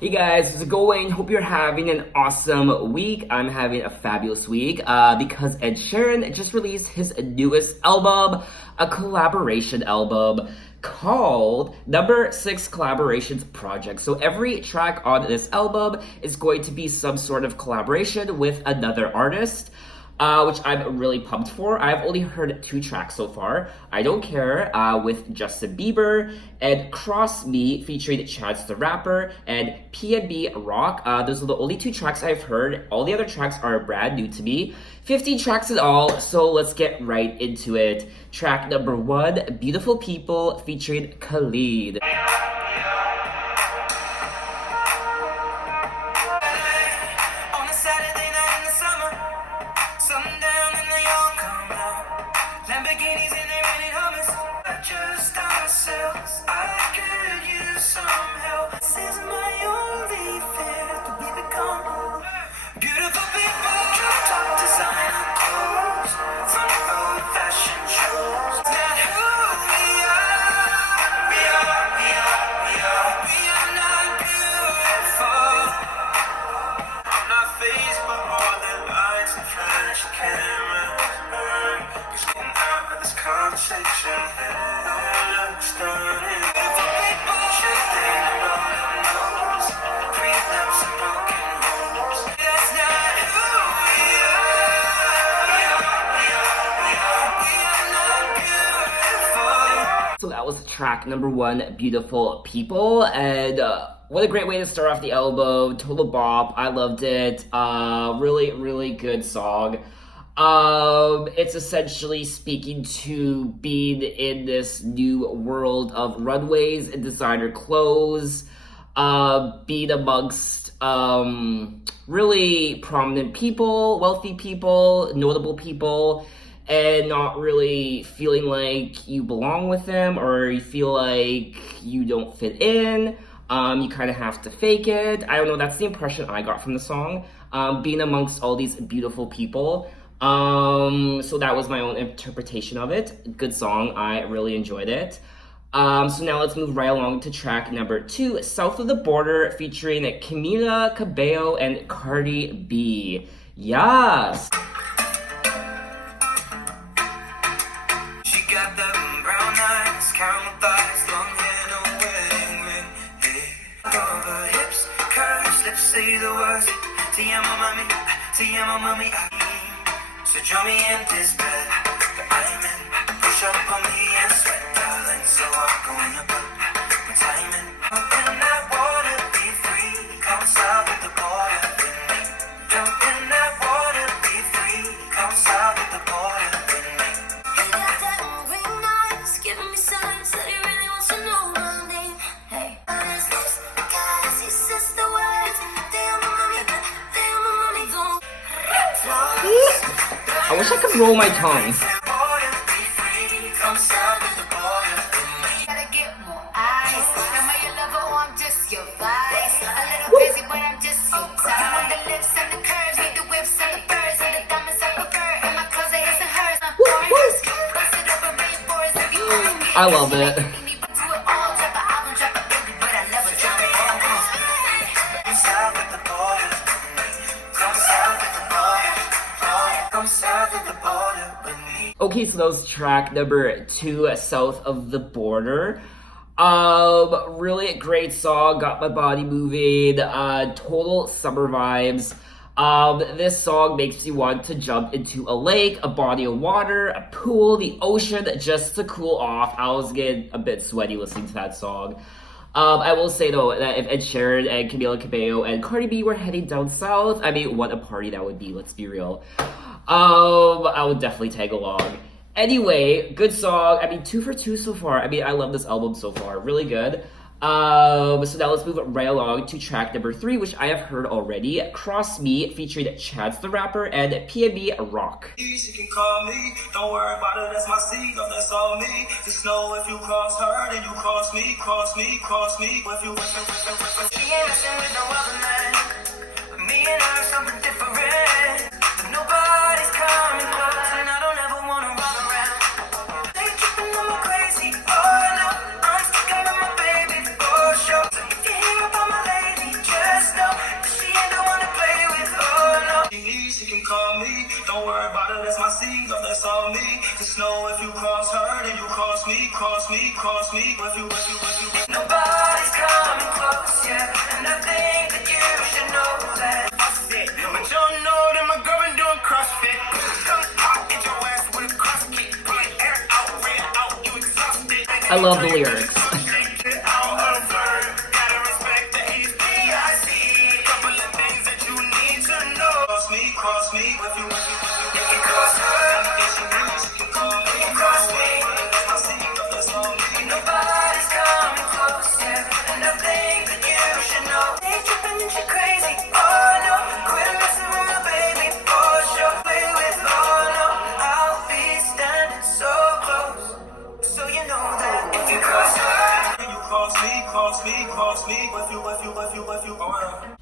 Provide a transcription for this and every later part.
Hey guys, how's it going? Hope you're having an awesome week. I'm having a fabulous week because Ed Sheeran just released his newest album, a collaboration album called No.6 Collaborations Project. So every track on this album is going to be some sort of collaboration with another artist. Which I'm really pumped for. I've only heard 2 tracks so far. I Don't Care with Justin Bieber, and Cross Me featuring Chance the Rapper, and P&B Rock. Those are the only 2 tracks I've heard. All the other tracks are brand new to me. 15 tracks in all, so let's get right into it. Track number 1, Beautiful People featuring Khalid. Sundown and they all come out. Lamborghinis and they really hummus. Just ourselves. I could use some help. This is my only fear that we become beautiful people. Top designer clothes, front row fashion shows. Not who we are. We are not beautiful. I'm not faced by all the lights and flash cameras. Just getting out of this conversation. It looks stunning. Beautiful people should think about their nose. Prenups and broken homes. That's not who we are. We are not beautiful. So that was track number 1, Beautiful People, and what a great way to start off the album. Total bop. I loved it. Really, really good song. It's essentially speaking to being in this new world of runways and designer clothes, being amongst really prominent people, wealthy people, notable people, and not really feeling like you belong with them or you feel like you don't fit in. You kind of have to fake it. I don't know, that's the impression I got from the song. Being amongst all these beautiful people. So that was my own interpretation of it. Good song, I really enjoyed it. So now let's move right along to track number 2, South of the Border, featuring Camila Cabello and Cardi B. Yes! She got the brown eyes, caramel thighs, long hair, no wedding ring. Hey. Over hips, curves, lips say the words. Te amo, mami. So join me in this bed that I'm in. Push up on me and sweat, darling. So I'm gonna put my time in. And I wanna be free. Come south of the border with me. Jump in that water, be free. Come south of the border with me. He got that green eyes, giving me signs that he really wants to know my name. Hey, on his lips, guys, he says the words. Damn, mommy, don't. I wish I could roll my tongue. I love it. Okay, so that was track number 2, South of the Border. Really great song, got my body moving, total summer vibes. This song makes you want to jump into a lake, a body of water, a pool, the ocean, just to cool off. I was getting a bit sweaty listening to that song. I will say though that if Ed Sheeran and Camila Cabello and Cardi B were heading down south, I mean, what a party that would be, let's be real. I would definitely tag along. Anyway, good song. I mean, 2 for 2 so far. I mean, I love this album so far. Really good. So now let's move right along to track number 3, which I have heard already. Cross Me, featuring Chance the Rapper and P&B Rock. You can call me, don't worry about it, that's my seed, oh, that's all me. Just know if you cross her, then you cross me. If you she ain't messing with no other man. Me and her, something different. But nobody's coming close, and I don't ever wanna run around. They keeping on me crazy, oh no, I'm sticking with my baby for sure. So if you hear about my lady, Nobody's coming close yet, and I think that you should know that. But you don't know that my girl been doing CrossFit. Come hot, get your ass with a cross kick. Pull it air out, red out, you exhausted. I love the lyrics. Gotta respect that he's PIC. Couple of things that you need to know. Cross me, if you cross her, you can cross me. Nobody's coming close yet, and I think that you should know. They tripping and she crazy, oh no. Quit messing with my baby, for sure. Play with, oh no. I'll be standing so close, so you know that if you cross her, you cross me, if you,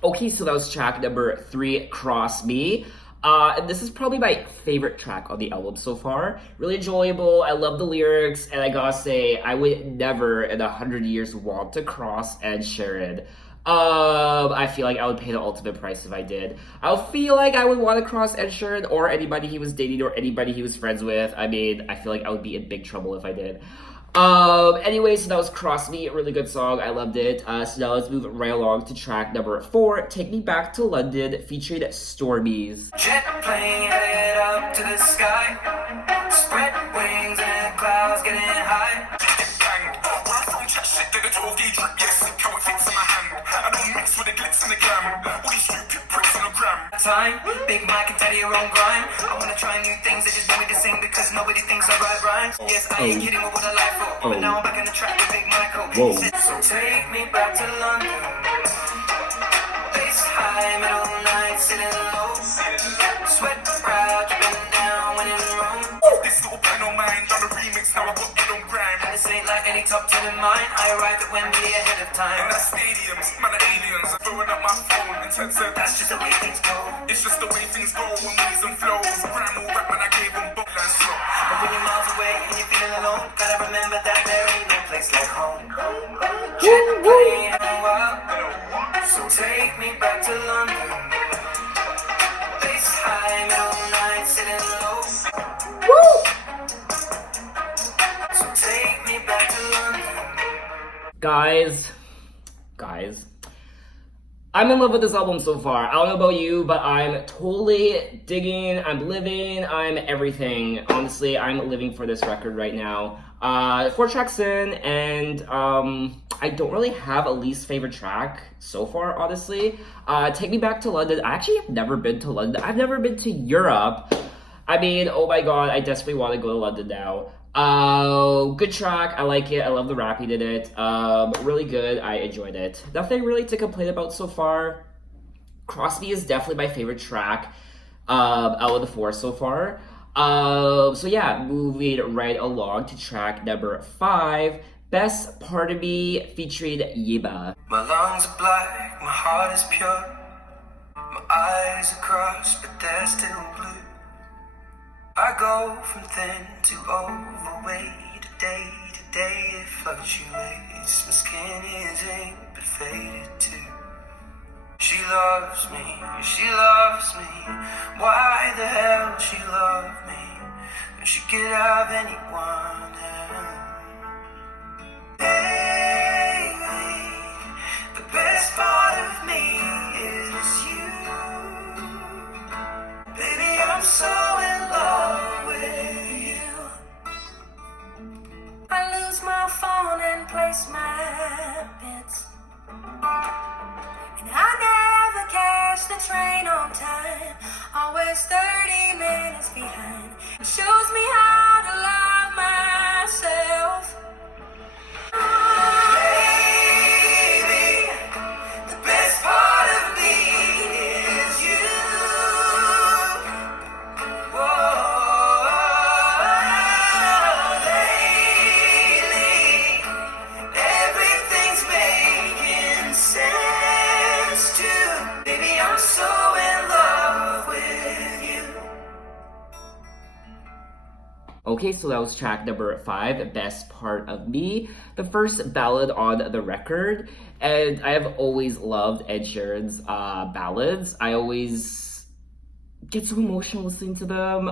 Okay, so that was track number 3, Cross Me. And this is probably my favorite track on the album so far. Really enjoyable. I love the lyrics, and I gotta say, I would never in 100 years want to cross Ed Sheeran. I feel like I would pay the ultimate price if I did. I feel like I would want to cross Ed Sheeran or anybody he was dating or anybody he was friends with. I mean, I feel like I would be in big trouble if I did. Anyway, so that was Cross Me, a really good song. I loved it. So now let's move right along to track number 4, Take Me Back to London, featuring Stormies. jet plane headed up to the sky. Spread wings and clouds getting high. Time, Big Mike and Teddy are on grime. I wanna try new things, they just want me to sing because nobody thinks I write rhymes. Yes, I ain't kidding, what would I like for? But now I'm back on the track with Big Michael. Whoa. He said, so take me back to London. Bass high, middle night, sitting low. Sweat proud, dripping down when in Rome. This little pen on mine, done a remix, now I got it on grime. And this ain't like any top 10 in mine. I arrived at Wembley ahead of time. In that stadiums, man of aliens, I'm throwing up my phone in terms of That's just the way things go. it's just the way things go with moves and flows. Grime all rap, man, I gave them book and slow. But when you're miles away and you're feeling alone, gotta remember that there ain't no place like home. Jet plane and wild, so take me back to London. Bass high, middle night, sitting low. So take me back to London. Guys, I'm in love with this album so far. I don't know about you, but I'm totally digging, I'm living, I'm everything. Honestly, I'm living for this record right now. 4 tracks in, and I don't really have a least favorite track so far, honestly. Take Me Back to London. I actually have never been to London. I've never been to Europe. I mean, oh my god, I desperately want to go to London now. Good track. I like it. I love the rap he did it. Really good. I enjoyed it. Nothing really to complain about so far. Cross Me is definitely my favorite track out of the 4 so far. So yeah, moving right along to track number 5, Best Part of Me, featuring Yiba. My lungs are black, my heart is pure. My eyes are crossed, but they're still blue. I go from thin to overweight, day to day it fluctuates. My skin is ink, but faded too. She loves me, why the hell she love me? When she could have anyone else. Baby, the best part of me is you. Baby, I'm so in love with you. I lose my phone and place my bets. And I never catch the train on time. Always 30 minutes behind. It shows me how to love myself. Baby, the best part of me is you. Lately, everything's making sense too. Baby, I'm so in love with you. Okay, so that was track number 5, Best Part of Me, the first ballad on the record. And I have always loved Ed Sheeran's ballads. I always get so emotional listening to them.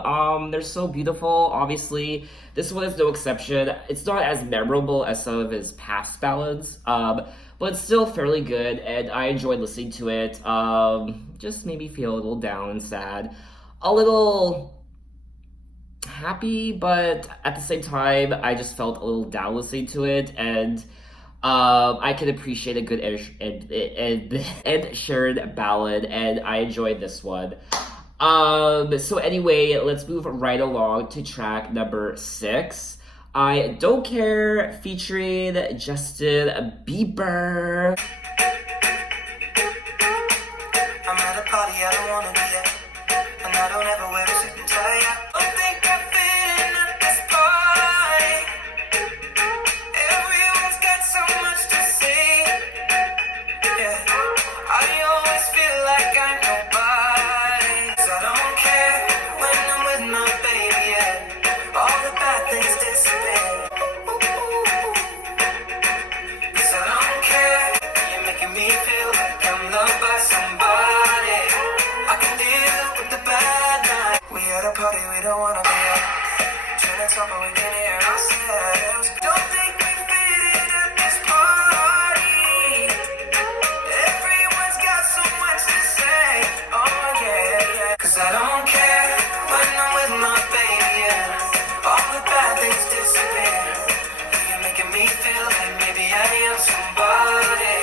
They're so beautiful. Obviously, this one is no exception. It's not as memorable as some of his past ballads, but it's still fairly good, and I enjoyed listening to it. Just made me feel a little down and sad, a little happy, but at the same time, I just felt a little down listening to it, and I can appreciate a good Ed Sheeran ballad, and I enjoyed this one. So anyway, let's move right along to track number 6. I Don't Care featuring Justin Bieber. I'm at a party I don't wanna be at, and I don't ever wear a suit and tie. I don't think I fit in at this party. Everyone's got so much to say. Yeah, I always feel like I'm nobody. 'Cause I don't care when I'm with my baby. Yeah, all the bad things disappear. 'Cause I don't care. You're making me feel like I'm loved by somebody. I can deal with the bad night. We at a party we don't wanna be at. Trying to talk but we can hear ourselves. Don't think we fit in at this party. Everyone's got so much to say. Oh yeah, yeah. 'Cause I don't care when I'm with my baby. Yeah. All the bad things disappear. You're making me feel like maybe I am somebody.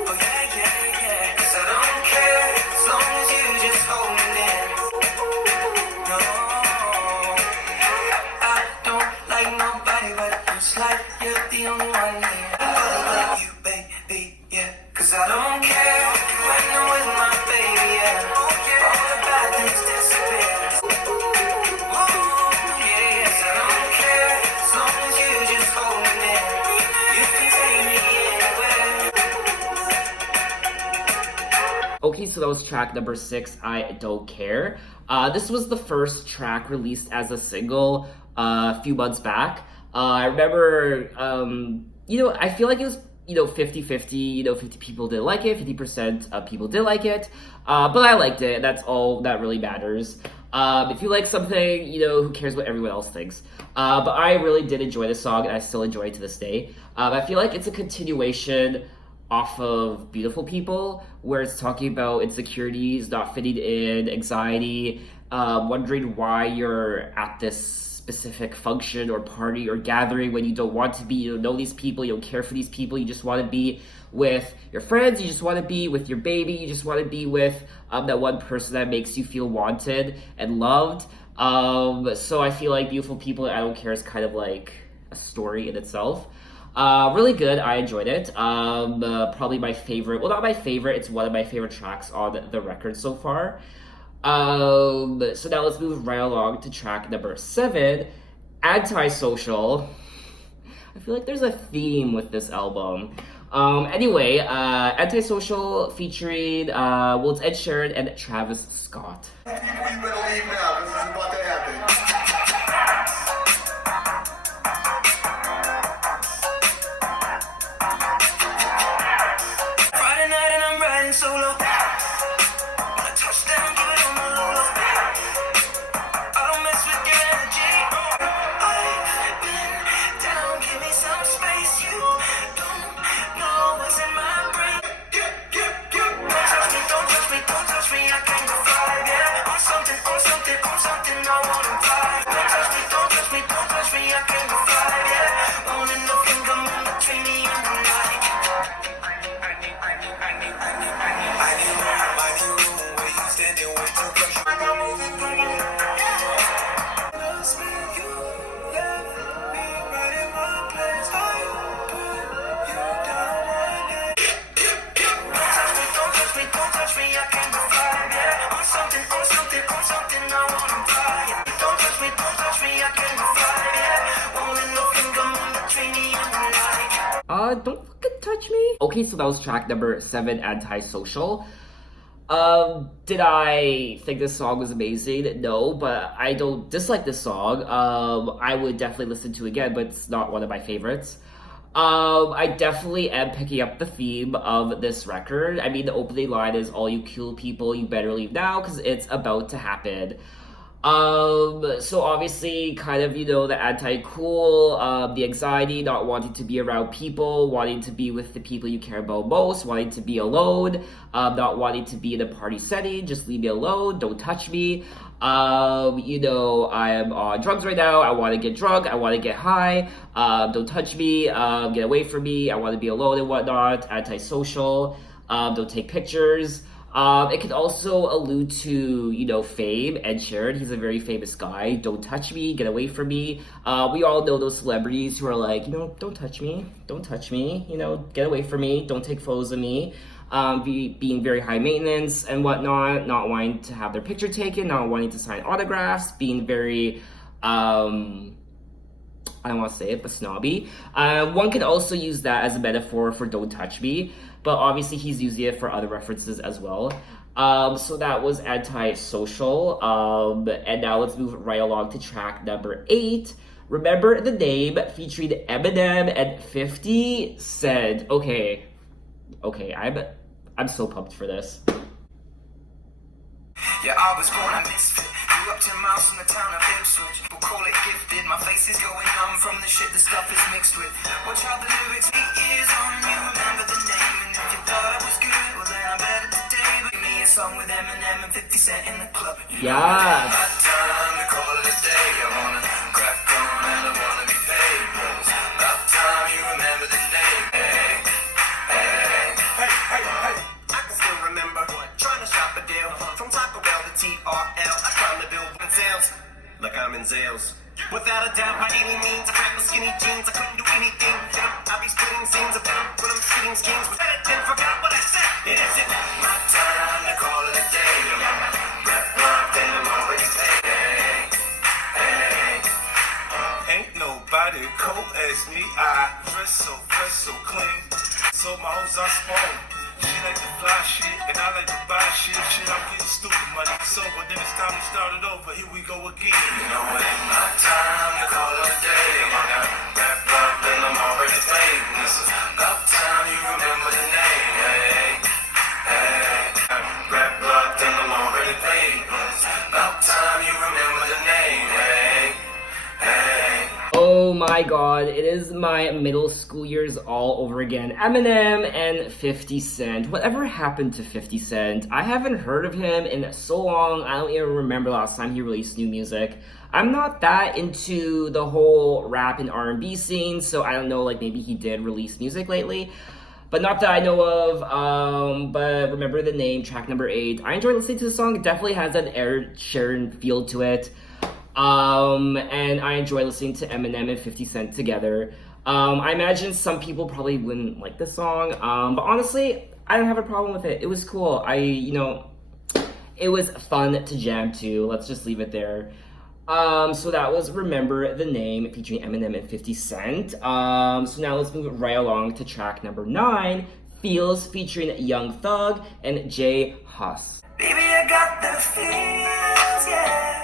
Oh yeah, yeah, yeah. 'Cause I don't care as long as you just hold me near. No, I don't like nobody, but it's like you're the only one here. I love you, baby, yeah. 'Cause I don't care when I'm with my baby, yeah. All the bad things disappear. Oh, yeah, yes, I don't care as long as you just hold me near. You can take me anywhere. Okay, so that was track number 6, I Don't Care. This was the first track released as a single a few months back. I remember, I feel like it was, 50-50, 50 people didn't like it, 50% of people did like it, but I liked it, that's all that really matters. If you like something, who cares what everyone else thinks? But I really did enjoy this song, and I still enjoy it to this day. I feel like it's a continuation off of Beautiful People, where it's talking about insecurities, not fitting in, anxiety, wondering why you're at this specific function or party or gathering when you don't want to be, you don't know these people, you don't care for these people, you just want to be with your friends, you just want to be with your baby, you just want to be with that one person that makes you feel wanted and loved. So I feel like Beautiful People, I Don't Care is kind of like a story in itself. Really good. I enjoyed it. Probably my favorite. Well, not my favorite. It's one of my favorite tracks on the record so far. So now let's move right along to track number 7, Antisocial. I feel like there's a theme with this album. Anyway, Antisocial featuring, it's Ed Sheeran and Travis Scott. You better leave now. This is about to happen. Friday night and I'm riding solo. When I touch down, give it on the low low. I don't mess with your energy. I've been down, give me some space. You don't know what's in my brain. Don't touch me, don't touch me, I can't go fly. Yeah, on something, on something, on something, I wanna vibe. Don't touch me, don't touch me, don't touch me, I can't go fly. Yeah, only nothing coming between me and the night. Don't fucking touch me. Okay, so that was track number 7, Antisocial. Did I think this song was amazing? No, but I don't dislike this song. I would definitely listen to it again, but it's not one of my favorites. I definitely am picking up the theme of this record. I mean, the opening line is "All you cool people, you better leave now," because it's about to happen. So obviously, kind of, the anti-cool, the anxiety, not wanting to be around people, wanting to be with the people you care about most, wanting to be alone, not wanting to be in a party setting, just leave me alone, don't touch me. I'm on drugs right now, I want to get drunk, I want to get high, don't touch me, get away from me, I want to be alone and whatnot, antisocial, don't take pictures. It could also allude to, fame. Ed Sheeran, he's a very famous guy. Don't touch me, get away from me. We all know those celebrities who are like, don't touch me, get away from me, don't take photos of me. Being very high maintenance and whatnot, not wanting to have their picture taken, not wanting to sign autographs, being very, I don't want to say it, but snobby. One can also use that as a metaphor for "don't touch me," but obviously he's using it for other references as well. So that was Antisocial. And now let's move right along to track number 8. Remember the Name, featuring Eminem and 50 Cent. Okay, I'm so pumped for this. Yeah, I was born a misfit. Grew up 10 miles from the town of Ipswich. People call it gifted. My face is going numb from the shit the stuff is mixed with. Watch out the lyrics. 8 years on you. Remember the name. And if you thought I was good, well then I'm better today. But give me a song with Eminem and 50 Cent in the club. Yeah. My time to call it a day. I wanna crack on and I wanna be paid. It's about time you remember the name. Hey, hey, hey, hey. I can still remember trying to shop a deal from Taco Bell to TRL. I climbed the bill in sales like I'm in sales. Without a doubt, by any means, I packed my skinny jeans. I couldn't do anything. I be splitting scenes about when I'm shooting schemes. Then forgot what I said. It is it. My time to call it a day. Rap locked and I'm already paid. Hey, hey. Ain't nobody cold as me. I dress so fresh, so clean. So my hoes are spawned. She like to fly shit, and I like to buy shit. Shit, I'm getting stupid money. So, but then it's time to start it over. Here we go again. You know it ain't my time to call it a day. I got rap locked and I'm already paid. This is about time you remember the name. Hey, hey. Rap locked and I'm already paid. It's about time you remember the name. Hey, hey. Oh my god, it is my middle school years all over again. Eminem and 50 Cent. Whatever happened to 50 Cent? I haven't heard of him in so long, I don't even remember last time he released new music. I'm not that into the whole rap and R&B scene, so I don't know, like maybe he did release music lately. But not that I know of, but Remember the Name, track number 8. I enjoy listening to the song, it definitely has an Ed Sheeran feel to it. And I enjoy listening to Eminem and 50 Cent together. I imagine some people probably wouldn't like this song, but honestly, I don't have a problem with it. It was cool. It was fun to jam to. Let's just leave it there. So that was Remember the Name featuring Eminem and 50 Cent. So now let's move right along to track number 9, Feels featuring Young Thug and Jay Huss. Baby, I got the feels, yeah.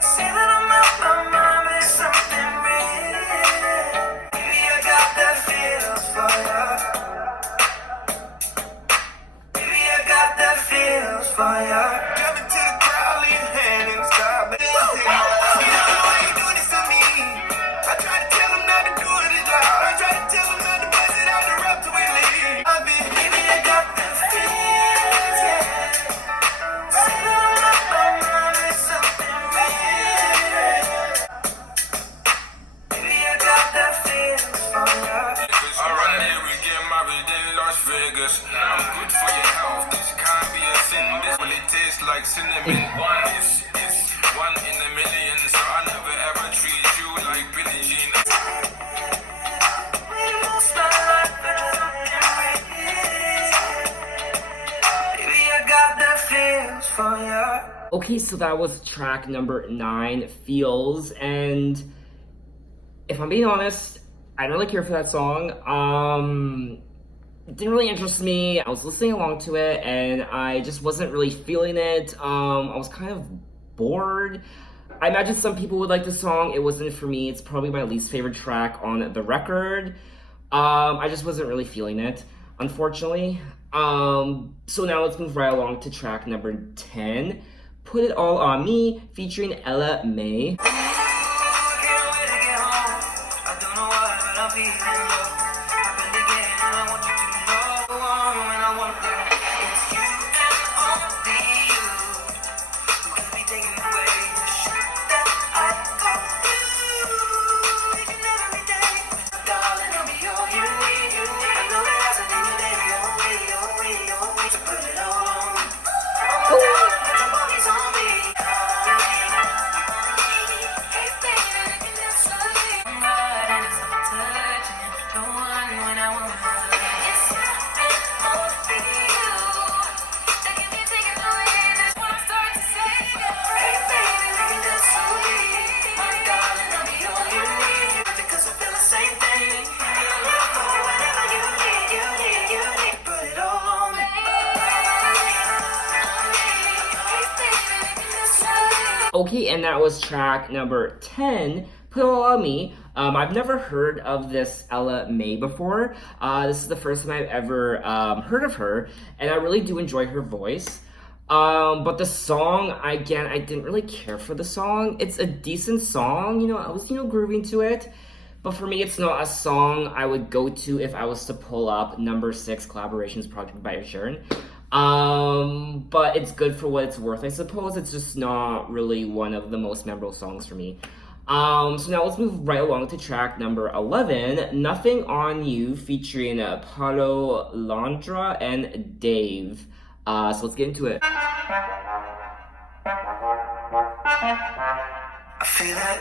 Say that I'm out my mind, but it's something real. Baby, I got the feels for you. Baby, I got the feels for you. Jump into the crowd, leave your hand in the sky. Baby, why you doing this to me? I try to tell them not to do it at all. I try to tell them not to bust it out the rap till we leave. Baby, I got the feels, yeah. Say that I'm out my mind, but it's something real. Baby, I got the feels for you. I run there, we get married in Las Vegas. I'm good for your health, this can't be a sin. This will it taste like cinnamon. It's one in a million, so I never ever treat you like Billie Jean. We lost my life for something real. Baby, I got the feels for you. Okay, so that was track number 9, Feels, and if I'm being honest, I don't really care for that song. It didn't really interest me. I was listening along to it, and I just wasn't really feeling it. I was kind of bored. I imagine some people would like the song. It wasn't for me. It's probably my least favorite track on the record. I just wasn't really feeling it, unfortunately. So now let's move right along to track number 10, Put It All On Me, featuring Ella May. Okay, and that was track number 10, Put It All On Me. I've never heard of this Ella May before. This is the first time I've ever heard of her, and I really do enjoy her voice. But the song, again, I didn't really care for the song. It's a decent song, I was, grooving to it. But for me, it's not a song I would go to if I was to pull up No.6 collaborations project by Ed Sheeran. But it's good for what it's worth, I suppose. It's just not really one of the most memorable songs for me. So now let's move right along to track number 11, Nothing On You, featuring Paulo Londra and Dave. So let's get into it. I feel it.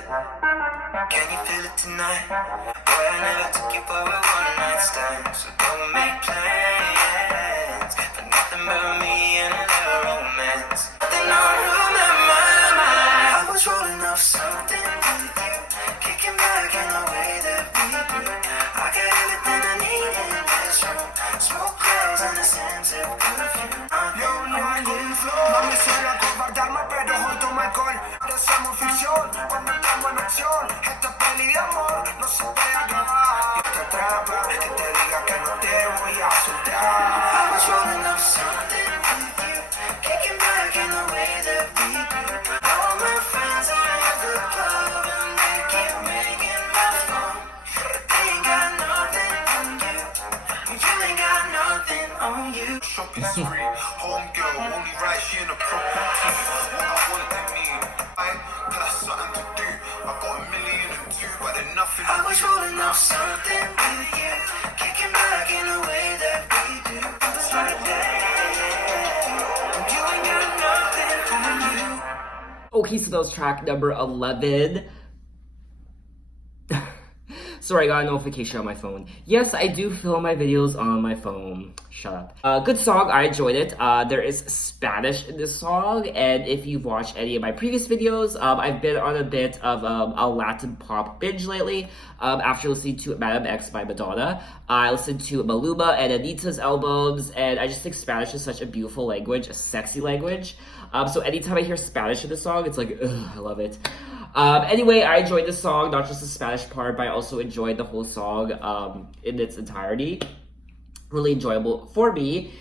Can you feel it tonight? Boy, I never took you for a one night stand, so don't make plans for nothing but me and a little romance. Nothing on my mind. I was rolling off something with you, kicking back in the way that we do. I got everything I need in this room. Smoke clouds and the scent of perfume. Yo, no hay un flow. Mami, suena cobardarme, pero hoy tomo alcohol. Hacemos ficción cuando estamos en acción. Esta peli de amor no se puede acabar. Y te atrapa que te diga que no te voy a soltar. I was rolling up something with you, kicking back in the way that we do. All my friends are at the club and they keep ringing my phone, but they ain't got nothing on you. You ain't got nothing on you. Shopping spree, home girl, only right, she in a proper team. What I want, I mean, that's something to do. I got a million and two, but then nothing. I was rolling off something with you, kicking back in a way that we do. It's like that. You ain't got nothing on you. Okay, so that was track number 11. Sorry, I got a notification on my phone. Yes, I do film my videos on my phone. Shut up. Good song, I enjoyed it. There is Spanish in this song, and if you've watched any of my previous videos, I've been on a bit of a Latin pop binge lately. After listening to Madame X by Madonna, I listened to Maluma and Anita's albums, and I just think Spanish is such a beautiful language, a sexy language. So anytime I hear Spanish in the song, it's like, ugh, I love it. Anyway, I enjoyed the song, not just the Spanish part, but I also enjoyed the whole song in its entirety. Really enjoyable for me.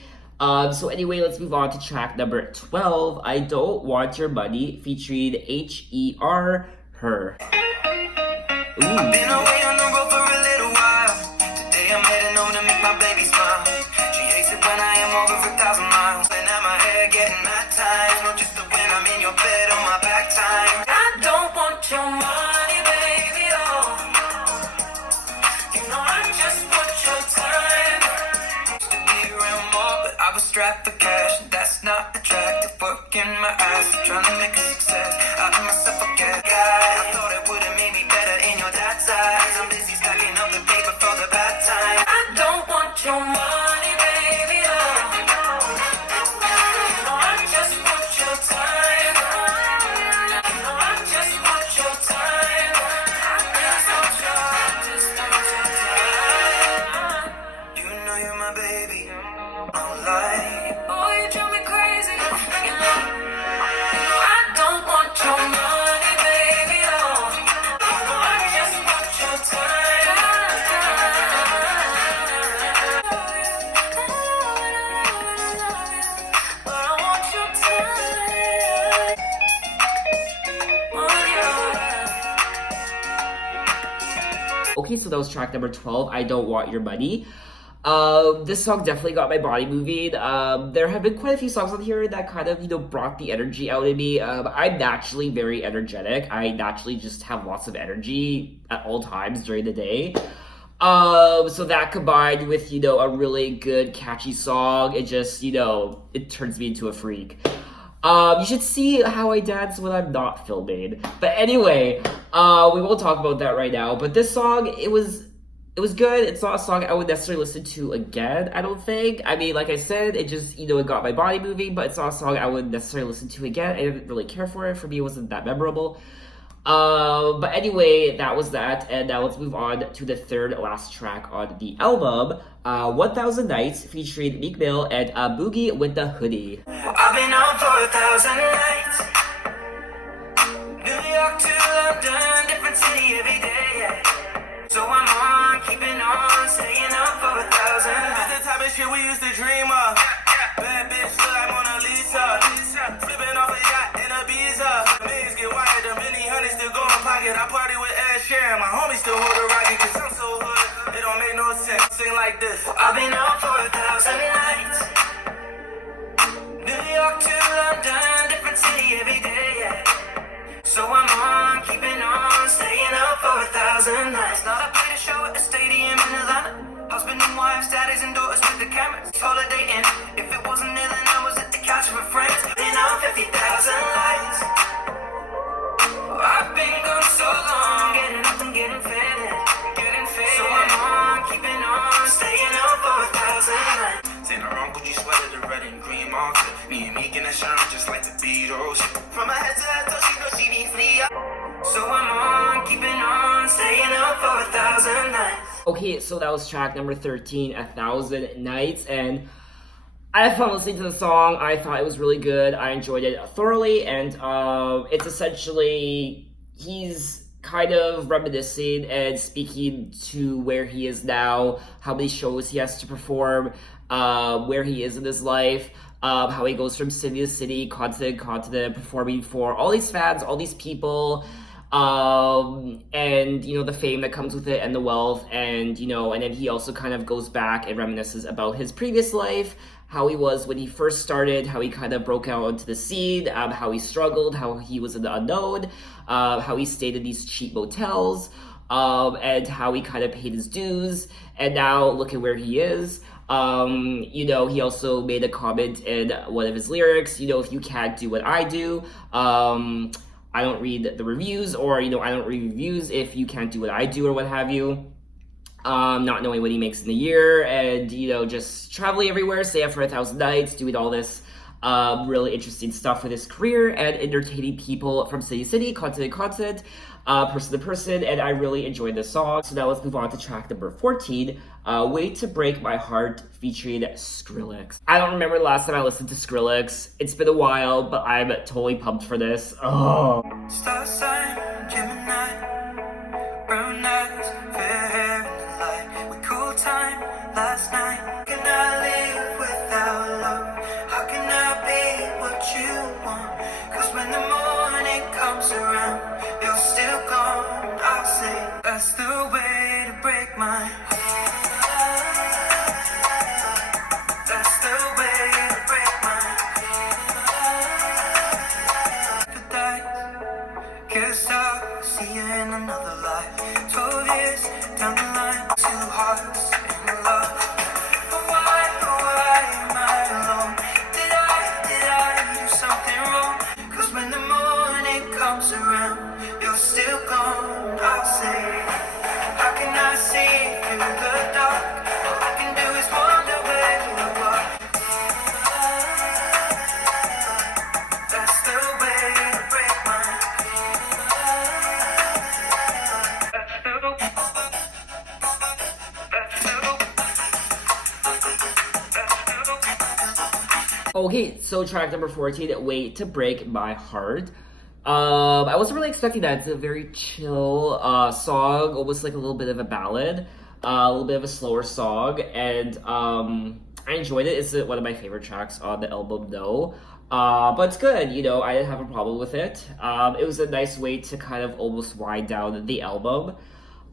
So anyway, let's move on to track number 12, I Don't Want Your Money, featuring H.E.R. Her. Been away on the road for a little while. Today I'm heading home to make my baby smile. She hates it when I am over 1,000 miles. And now my hair getting mad times. Not just the when I'm in your bed on my back time. I don't want your money, baby, oh. You know I just want your time. Used to be around more, but I was strapped for cash. And that's not attractive. Working my ass, trying to make a success out of myself again. I thought it would've made me better in your dad's eyes. I'm busy stacking up the paper for the bad time. I don't want your money, baby, oh. No, I just want your time. No, I just want your time. I just want your time. You know you're my baby. Don't lie. Oh, you drive me crazy. You know I don't Okay, so that was track number 12, I Don't Want Your Money. This song definitely got my body moving. There have been quite a few songs on here that kind of, brought the energy out in me. I'm naturally very energetic. I naturally just have lots of energy at all times during the day. So that combined with, a really good, catchy song, it just, it turns me into a freak. You should see how I dance when I'm not filming. But anyway, we won't talk about that right now. But this song, it was good. It's not a song I would necessarily listen to again, I don't think. I mean, like I said, it just, it got my body moving, but it's not a song I would necessarily listen to again. I didn't really care for it. For me, it wasn't that memorable. But anyway, that was that. And now let's move on to the third last track on the album, 1000 Nights, featuring Meek Mill and Boogie with the Hoodie. I've been on for 1,000 nights. New York to London, different city every day, yeah. So I'm on, keeping on, staying up for 1,000 nights. This the type of shit we used to dream of. Bad bitch look like Mona Lisa. Flipping off a yacht in Ibiza. Millions get wired, the many hundreds still go in pocket. I party with Ed Sheeran, my homies still hold a rocket. Cause I'm so hood, it don't make no sense. Sing like this. I've been on for 1,000 nights. New York to London, different city every day, yeah. So I'm on, keeping on, staying up for 1,000 nights. Not a play to show at the stadium in Atlanta. Husband and wife, daddies and daughters with the cameras. Holiday in. If it wasn't there, then I was at the couch with friends. Been on 50,000 lights. I've been gone so long, getting up and getting faded. So I'm on, keeping on, staying up for 1,000 nights. Saint Laurent, Gucci sweater, the red and green marker. Me and Meek in the shirt, just like the Beatles. From my head to her toe, she know she be free. So I'm on, keeping on, staying up for 1,000 nights. Okay, so that was track number 13, 1000 Nights, and I had fun listening to the song. I thought it was really good. I enjoyed it thoroughly, and it's essentially, he's kind of reminiscing and speaking to where he is now, how many shows he has to perform, where he is in his life, how he goes from city to city, continent to continent, performing for all these fans, all these people, and the fame that comes with it and the wealth, and and then he also kind of goes back and reminisces about his previous life, how he was when he first started, how he kind of broke out onto the scene, how he struggled, how he was in the unknown, how he stayed in these cheap motels, and how he kind of paid his dues, and now look at where he is. He also made a comment in one of his lyrics, if you can't do what I do, I don't read the reviews, or, I don't read reviews if you can't do what I do, or what have you. Not knowing what he makes in a year, and, just traveling everywhere, stay up for 1,000 nights, doing all this, really interesting stuff with his career, and entertaining people from city to city, continent to continent, person to person, and I really enjoyed this song. So now let's move on to track number 14, Way to Break My Heart, featuring Skrillex. I don't remember the last time I listened to Skrillex. It's been a while, but I'm totally pumped for this. Oh. Star sign, Gemini, brown eyes, fair hair in the light. We cool time last night. How can I live without love? How can I be what you want? Cause when the morning comes around, you're still gone. I'll say that's the way to break my heart. That's the way to break my heart. Guess I'll see you in another life. 12 years down the line, 2 hearts in love. But why am I alone? Did I do something wrong? Cause when the morning comes around, you're still gone. I'll say, how can I see through the dark? All I can do is wonder where you are. That's the way to break my Okay, so track number 14, Way to Break My Heart. I wasn't really expecting that. It's a very chill song, almost like a little bit of a ballad, a little bit of a slower song, and I enjoyed it. It's one of my favorite tracks on the album, though. But it's good, I didn't have a problem with it. It was a nice way to kind of almost wind down the album.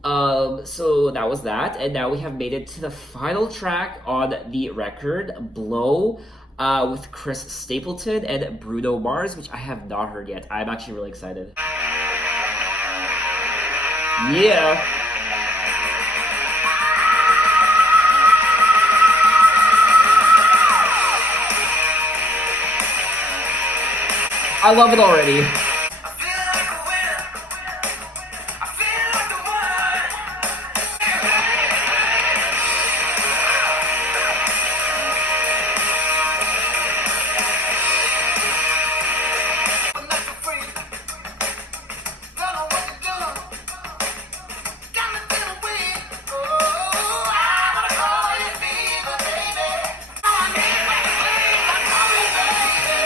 So that was that, and now we have made it to the final track on the record, Blow, with Chris Stapleton and Bruno Mars, which I have not heard yet. I'm actually really excited. Yeah. I love it already. I feel like a winner. I feel like the one. I'm like a freak. Don't know what to do. Got me feeling weak. Oh, I wanna call you fever, baby. I need my sleep. I call you baby.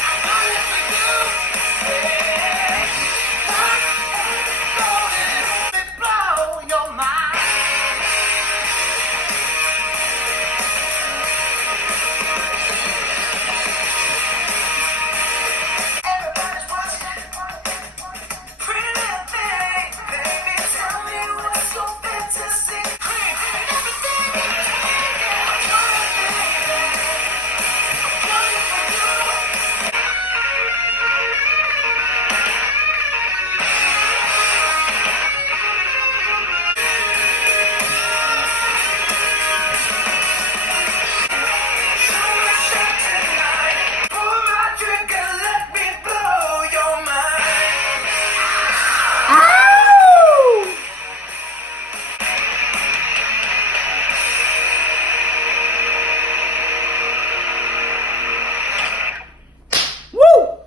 I know you for you. Blow your mind. Everybody's watching. Pretty little thing, baby. Tell me what's your fantasy. Everything you take, I'm gonna for you. Show me shake tonight. Pour my drink and let me blow your mind. Woo!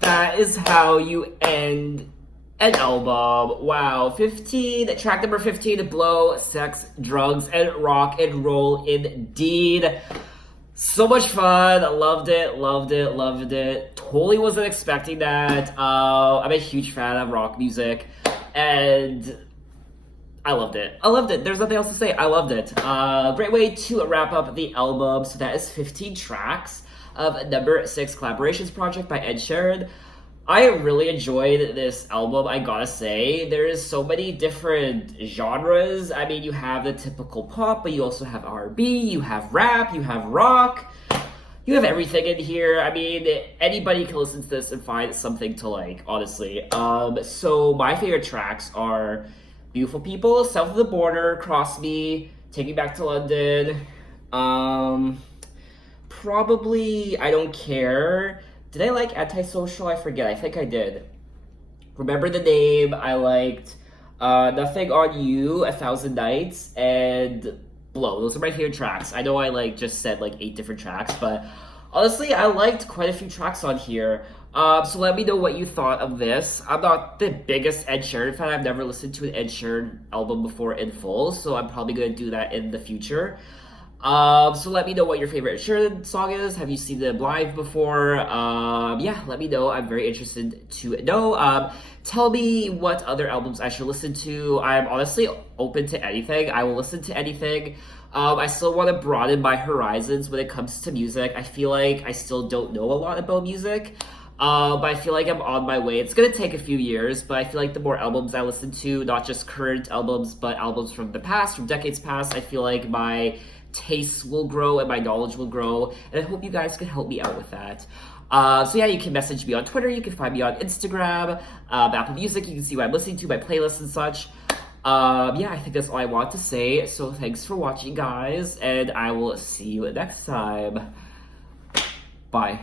That is how you end an album. Wow. 15, track number 15, Blow, Sex, Drugs, and Rock and Roll indeed. So much fun. Loved it, loved it, loved it. Totally wasn't expecting that. I'm a huge fan of rock music, and I loved it. I loved it. There's nothing else to say. I loved it. Great way to wrap up the album. So that is 15 tracks of number 6 collaborations project by Ed Sheeran. I really enjoyed this album, I gotta say. There's so many different genres. I mean, you have the typical pop, but you also have R&B, you have rap, you have rock. You have everything in here. I mean, anybody can listen to this and find something to like, honestly. So my favorite tracks are Beautiful People, South of the Border, Cross Me, Take Me Back to London. Probably I Don't Care. Did I like Antisocial? I forget. I think I did. Remember the Name. I liked Nothing on You, A Thousand Nights, and Blow. Those are my favorite tracks. I know I just said 8 different tracks, but honestly, I liked quite a few tracks on here. So let me know what you thought of this. I'm not the biggest Ed Sheeran fan. I've never listened to an Ed Sheeran album before in full, so I'm probably going to do that in the future. So let me know what your favorite Ed Sheeran song is. Have you seen them live before? Yeah, let me know. I'm very interested to know. Tell me what other albums I should listen to. I'm honestly open to anything. I will listen to anything. I still want to broaden my horizons when it comes to music. I feel like I still don't know a lot about music. But I feel like I'm on my way. It's gonna take a few years, but I feel like the more albums I listen to, not just current albums, but albums from the past, from decades past, I feel like my tastes will grow and my knowledge will grow, and I hope you guys can help me out with that. So yeah, you can message me on Twitter, you can find me on Instagram, Apple Music, you can see what I'm listening to, my playlists and such. Yeah, I think that's all I want to say, so thanks for watching, guys, and I will see you next time. Bye.